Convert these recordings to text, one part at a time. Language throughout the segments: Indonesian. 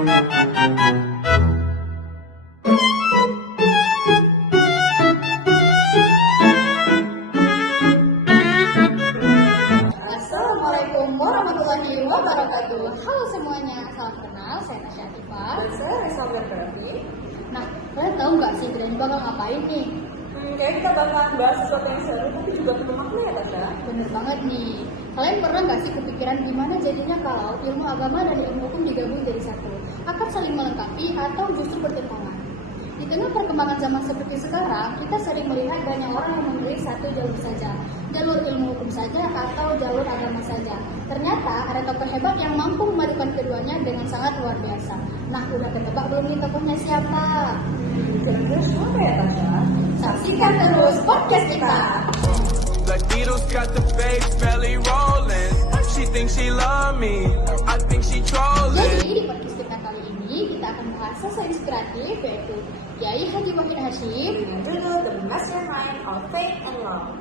Assalamualaikum warahmatullahi wabarakatuh. Halo semuanya, salam kenal, saya Tasya Atifah. Dan saya Resa Berarti. Nah, kalian tahu nggak sih kita ini bakal ngapain nih? Kayak kita bakalan bahas sesuatu yang seru tapi juga penuh makna ya Tasya. Bener banget nih. Kalian pernah nggak sih kepikiran gimana jadinya kalau ilmu agama dan ilmu hukum digabung jadi satu? Akan saling melengkapi atau justru bertentangan? Di tengah perkembangan zaman seperti sekarang, kita sering melihat banyak orang yang memilih satu jalur saja, jalur ilmu hukum saja atau jalur agama saja. Ternyata ada tokoh hebat yang mampu memadukan keduanya dengan sangat luar biasa. Nah, udah ketebak belum nih tokohnya siapa? Kira-kira siapa ya Tasya? Saksikan terus podcast kita. Like Beatles got the bass belly rolling. She thinks she love me. I think she trolling. Jadi di podcast kita kali ini kita akan bahas sosok inspiratif yaitu Kiai Haji Wahid Hasyim. Judul The Mastermind of Faith and Love.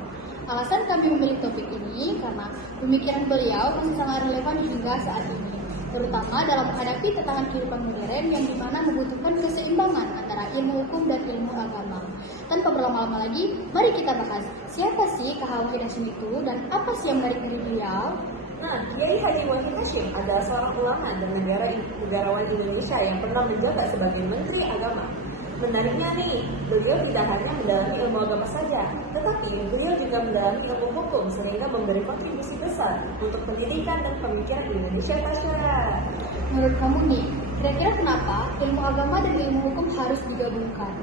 Alasan kami memilih topik ini karena pemikiran beliau masih sangat relevan hingga saat ini, terutama dalam menghadapi tantangan kehidupan modern yang dimana membutuhkan keseimbangan antara ilmu hukum dan ilmu agama. Tanpa berlama-lama lagi, mari kita bahas siapa sih Kak Wahid Hasyim itu dan apa sih yang menarik dari beliau? Nah, Kiai Haji Wahid Hasyim adalah seorang ulama dan negarawan Indonesia yang pernah menjabat sebagai Menteri Agama. Menariknya nih, beliau tidak hanya mendalami ilmu agama saja, tetapi beliau juga mendalami ilmu hukum sehingga memberi kontribusi besar untuk pendidikan dan pemikiran di Indonesia, Tasya. Menurut kamu nih, kira-kira kenapa ilmu agama dan ilmu hukum harus digabungkan?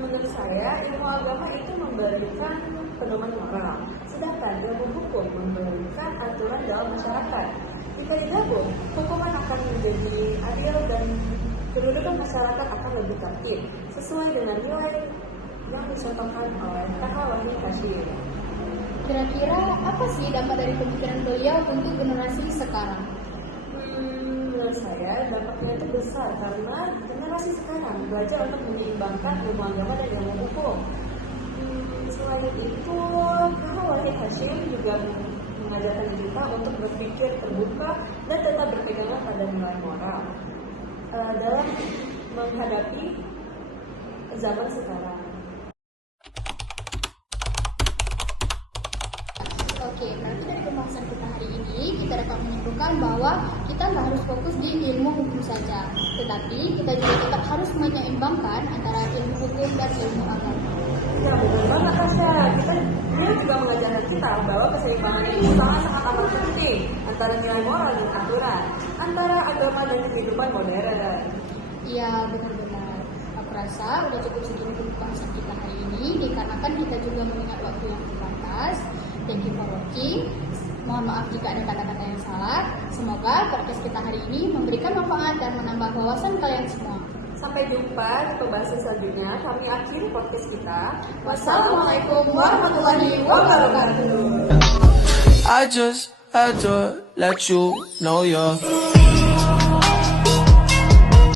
Menurut saya, ilmu agama itu memberikan pedoman moral, sedangkan ilmu hukum memberikan aturan dalam masyarakat. Jika digabung, hukuman akan menjadi adil dan kedudukan masyarakat akan lebih tertib, sesuai dengan nilai yang dicontohkan oleh Kak Wahid Hasyim. Kira-kira apa sih dampak dari pemikiran beliau untuk generasi sekarang? Menurut saya, dampaknya itu besar karena generasi sekarang belajar untuk menyeimbangkan ilmu agama dan ilmu hukum. Selain itu, Kak Wahid Hasyim juga mengajarkan kita untuk berpikir terbuka dan tetap berpegangan pada nilai moral dalam menghadapi zaman sekarang. Oke, berarti dari pembahasan kita hari ini kita dapat menyimpulkan bahwa kita nggak harus fokus di ilmu hukum saja, tetapi kita juga tetap harus menyeimbangkan antara ilmu hukum dan ilmu agama. Ya, benar banget Tasya. Dia juga mengajarkan kita bahwa keseimbangan ini sangat amat penting antara nilai moral dan aturan, antara agama dan kehidupan modern. Iya, benar-benar. Aku rasa udah cukup segini untuk pembahasan kita hari ini, dikarenakan kita juga mengingat waktu yang terbatas. Thank you for watching. Mohon maaf jika ada kata-kata yang salah. Semoga podcast kita hari ini memberikan manfaat dan menambah wawasan kalian semua. Sampai jumpa di pembahasan selanjutnya. Kami akhiri podcast kita. Wassalamualaikum warahmatullahi wabarakatuh. I just had to let you know you're